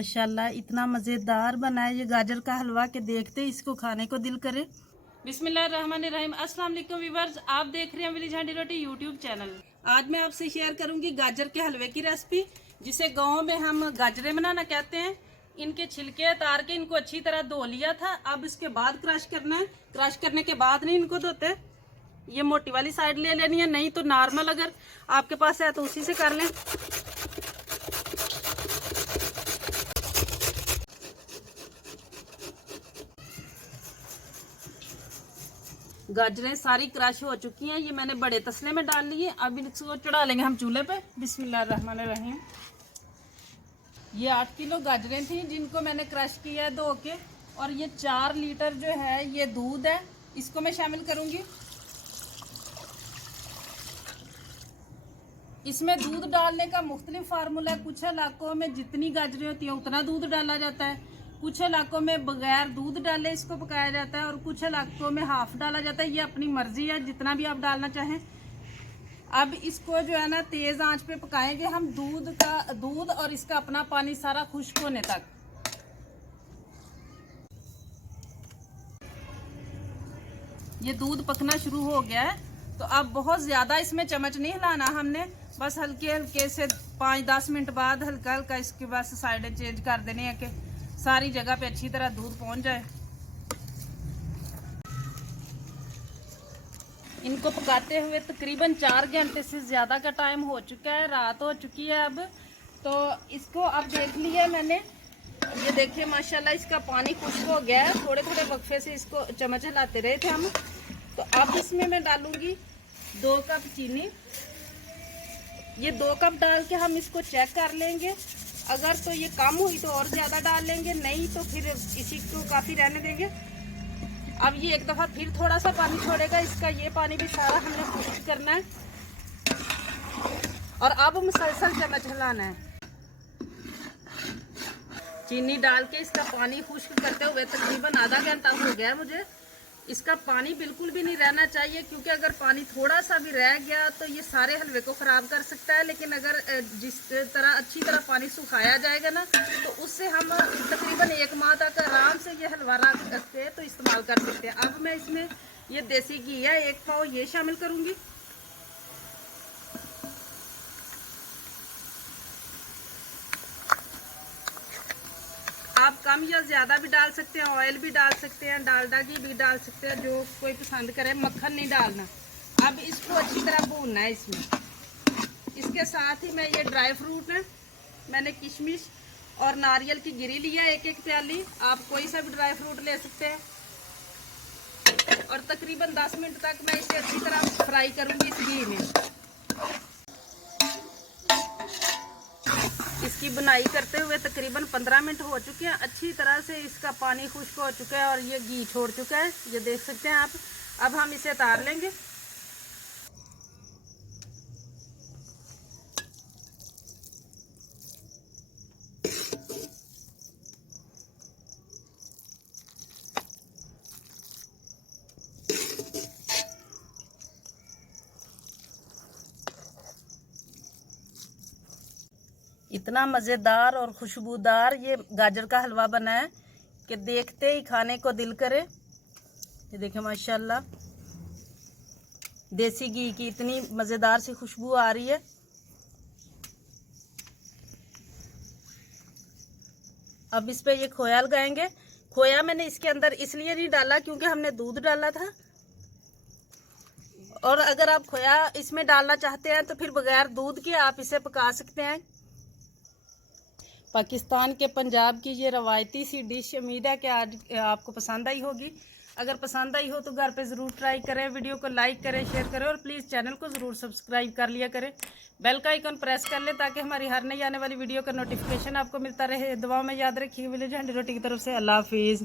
माशाल्लाह इतना मज़ेदार बना है ये गाजर का हलवा के देखते इसको खाने को दिल करे। बिस्मिल्लाहिर्रहमानिर्रहीम। अस्सलाम वालेकुम व्यूअर्स, आप देख रहे हैं विलेज हांडी रोटी यूट्यूब चैनल। आज मैं आपसे शेयर करूंगी गाजर के हलवे की रेसिपी, जिसे गाँव में हम गाजरे बनाना कहते हैं। इनके छिलके उतार के इनको अच्छी तरह धो लिया था। अब इसके बाद क्रश करना है। क्रश करने के बाद नहीं इनको धोते, ये मोटी वाली साइड ले लेनी है, नहीं तो नॉर्मल अगर आपके पास है तो उसी से कर लें। गाजरें सारी क्रश हो चुकी हैं, ये मैंने बड़े तसले में डाल लिए। अब इसको चढ़ा लेंगे हम चूल्हे पे। बिस्मिल्लाहिर्रहमानिर्रहीम। ये 8 किलो गाजरें थी जिनको मैंने क्रश किया है धो के, और ये 4 लीटर जो है ये दूध है, इसको मैं शामिल करूंगी। इसमें दूध डालने का मुख्तलिफ फार्मूला है। कुछ इलाकों में जितनी गाजरें होती हैं उतना दूध डाला जाता है, कुछ इलाकों में बगैर दूध डाले इसको पकाया जाता है, और कुछ इलाकों में हाफ डाला जाता है। ये अपनी मर्जी है, जितना भी आप डालना चाहें। अब इसको जो है ना तेज आंच पे पकाएंगे हम, दूध और इसका अपना पानी सारा खुश्क होने तक। ये दूध पकना शुरू हो गया है, तो अब बहुत ज्यादा इसमें चम्मच नहीं हिलाना हमने, बस हल्के हल्के से 5-10 मिनट बाद हल्का हल्का इसके बस साइडें चेंज कर देनी है कि सारी जगह पे अच्छी तरह दूध पहुंच जाए। इनको पकाते हुए तकरीबन 4 घंटे से ज़्यादा का टाइम हो चुका है, रात हो चुकी है अब। तो इसको अब देख लिया मैंने, ये देखिए माशाल्लाह इसका पानी खुश्क हो गया है। थोड़े थोड़े वक्फे से इसको चम्मच हिलाते रहे थे हम। तो अब इसमें मैं डालूंगी 2 कप चीनी। ये 2 कप डाल के हम इसको चेक कर लेंगे, अगर तो ये कम हुई तो और ज़्यादा डाल लेंगे, नहीं तो फिर इसी को काफ़ी रहने देंगे। अब ये एक दफ़ा फिर थोड़ा सा पानी छोड़ेगा, इसका ये पानी भी सारा हमने खुश्क करना है, और अब मुसलसल चम्मच हिलाना है। चीनी डाल के इसका पानी खुश्क करते हुए तकरीबन आधा घंटा हो गया मुझे। इसका पानी बिल्कुल भी नहीं रहना चाहिए, क्योंकि अगर पानी थोड़ा सा भी रह गया तो ये सारे हलवे को ख़राब कर सकता है। लेकिन अगर जिस तरह अच्छी तरह पानी सुखाया जाएगा ना, तो उससे हम तकरीबन 1 माह तक आराम से ये हलवा रख सकते हैं, तो इस्तेमाल कर सकते हैं। अब मैं इसमें ये देसी घी है 1 पाव, ये शामिल करूँगी। आप कम या ज़्यादा भी डाल सकते हैं, ऑयल भी डाल सकते हैं, डालडा घी भी डाल सकते हैं, जो कोई पसंद करे। मक्खन नहीं डालना। अब इसको अच्छी तरह भूनना है इसमें। इसके साथ ही मैं ये ड्राई फ्रूट है, मैंने किशमिश और नारियल की गिरी लिया 1-1 प्याली। आप कोई सा भी ड्राई फ्रूट ले सकते हैं, और तकरीबन 10 मिनट तक मैं इसे अच्छी तरह फ्राई करूँगी इस घी में। इसकी बुनाई करते हुए तकरीबन 15 मिनट हो चुके हैं। अच्छी तरह से इसका पानी खुश्क हो चुका है और ये घी छोड़ चुका है, ये देख सकते हैं आप। अब हम इसे उतार लेंगे। इतना मज़ेदार और खुशबूदार ये गाजर का हलवा बना है कि देखते ही खाने को दिल करे। ये देखें माशाल्लाह देसी घी की इतनी मज़ेदार सी खुशबू आ रही है। अब इस पे ये खोया लगाएंगे। खोया मैंने इसके अंदर इसलिए नहीं डाला क्योंकि हमने दूध डाला था, और अगर आप खोया इसमें डालना चाहते हैं तो फिर बगैर दूध के आप इसे पका सकते हैं। पाकिस्तान के पंजाब की ये रवायती सी डिश, उम्मीद है कि आज आपको पसंद आई होगी। अगर पसंद आई हो तो घर पे ज़रूर ट्राई करें। वीडियो को लाइक करें, शेयर करें, और प्लीज़ चैनल को ज़रूर सब्सक्राइब कर लिया करें। बेल का आइकन प्रेस कर लें ताकि हमारी हर नई आने वाली वीडियो का नोटिफिकेशन आपको मिलता रहे। दुआओं में याद रखिए। विलेज हांडी रोटी की तरफ से अल्लाह हाफिज़।